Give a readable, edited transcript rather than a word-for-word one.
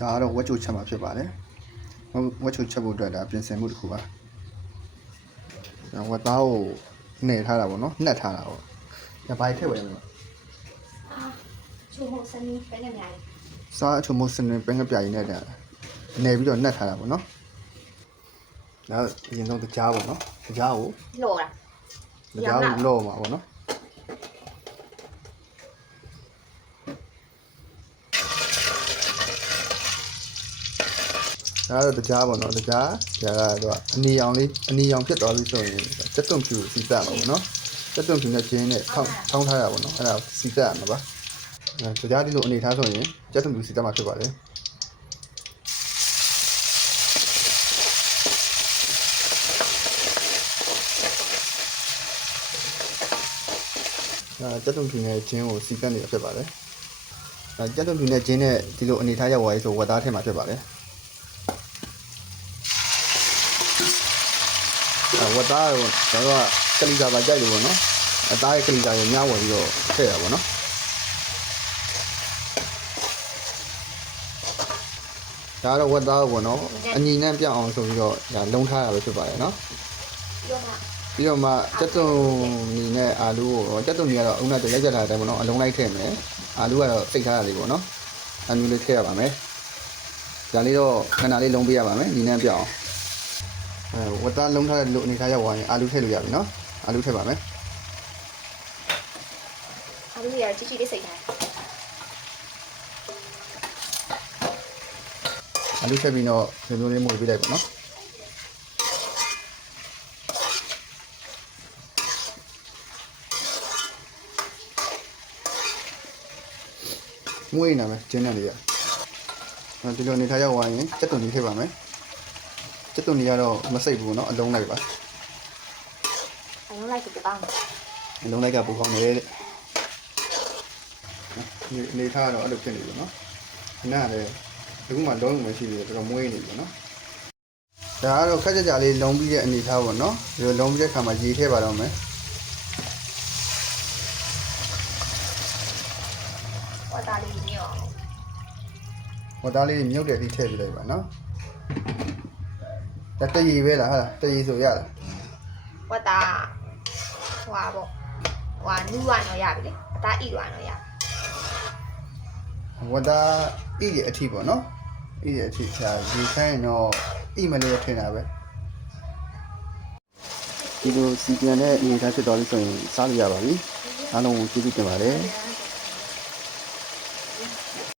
ဒါကတော့ဝက်ချိုချက်မှာဖြစ်ပါတယ်ဝက်ချိုချက်ဖို့အတွက်ဒါပြင်ဆင်မှုတစ်ခုပါဝက်သားကိုနှယ်ထားတာပေါ့နော်နှက်ထားတာပေါ့ဒါဘာထည့်ဝင်လဲချိုမိုစနီပဲနဲ့များတယ်စားအချိုမိုစနီပဲငပြားရင်းနဲ့ဒါနယ်ပြီးတော့နှက်ထားတာပေါ့နော်ဒါအရင်ဆုံးကြားပေါ့နော်ကြားကိုလော်တာကြားကိုလော်မှာပေါ့နော်ဒါတော့ကြားပေါ့နော်ကြားကတော့အနီရောင်ဖြစ်သွားပြီဆိုရင်စက်သွန်ဖြူစီတက်မှာပေါ့နော်စက်သွန်ဖြူနဲ့ကျင်းနဲ့ထောင်းထားတာပေါ့နော်အဲ့ဒါစီတက်ရမှာပါကြားဒီလိုအနေထားဆိုရင်စက်သွန်ဖြူစီတက်မှာဖြစ်ပါတယ်စက်သွန်ဖြူနဲ့ကျင်းကိုစီတက်နေတာဖြစ်ပါတယ်စက်သွန်ဖြူနဲ့ကျင်းနဲ့ဒီလိုအနေထားရောက်သွားပြီဆိုဝက်သားထဲမှာဖြစ်ပါတယ်ဝတ်သားတော့ကျွန်တော်ကကလီစာပါကြိုက်လို့ပေါ့နော်အသားရဲ့ကလီစာကိုညှဝယ်ပြီးတော့ထည့်ရပါတော့ဒါတော့ဝတ်သားပေါ့နော်အညီနဲ့ပြောင်းအောင်ဆိုပြီးတော့ဒါလုံးထားရပဲဖြစ်ပါတယ်နော်ပြီးတော့မှကြက်သွန်နီနဲ့အာလူကိုကြက်သွန်နီကတော့အုံနဲ့ရိုက်ကြထားတယ်ပေါ့နော်အလုံးလိုက်ထည့်မယ်အာလူကတော့စိတ်ထားရတယ်ပေါ့နော်အမျိုးလေးထည့်ရပါမယ်ဒါလေးတော့ခဏလေးလုံးပေးရပါမယ်ညီနဲ့ပြောင်းဝတ်သားလုံးထားတဲ့လူအနေထားရောက်သွားရင်အာလူထည့်လို့ရပြီနော်အာလူထည့်ပါမယ်အာလူရကြီးကြီးလေးစိတ်ထားအာလူထည့်ပြီးတော့ဒီလိုလေးမှုပေးလိုက်ပါနော်မွေးနေမယ်ကျင်းနေလေရဒီလိုအနေထားရောက်သွားရင်စက်သွန်ကြီးထည့်ပါမယ်စက်သွန်ကြီးကတော့မစိတ်ဘူးเนาะအလုံးလိုက်ပါအလုံးလိုက်ကြပါအလုံးလိုက်ကပိုကောင်းတယ်တဲ့ဒီအနေထားကတော့အဲ့လိုဖြစ်နေပြီเนาะဒီနားလည်းအခုမှလုံးမရှိသေးတယ်တော်တော်မွေးနေပြီเนาะဒါကတော့ခက်ကြကြလေးလုံးပြီးတဲ့အနေထားပေါ့เนาะဒီလိုလုံးပြီးတဲ့ခါမှာရေထည့်ပါတော့မယ်ဝတ်သားလေးညောဝတ်သားလေးမြုပ်တဲ့အထိထည့်ပြလိုက်ပါเนาะတရည်ပဲလားဟာတရည်ဆိုရလားဝတ်သားဟွာပေါ့ဟွာနူးရတော့ရပြီလေအသားဣရတော့ရဝတ်သားဣရဲ့အထိပေါ့နော်ဣရဲ့အထိဆရာဒီခိုင်းတော့ဣမလို့ထင်တာပဲဒီလိုစီပြန်တဲ့အနေအထားဖြစ်သွားပြီဆိုရင်စားလို့ရပါပြီအားလုံးကိုကျေးဇူးတင်ပါတယ်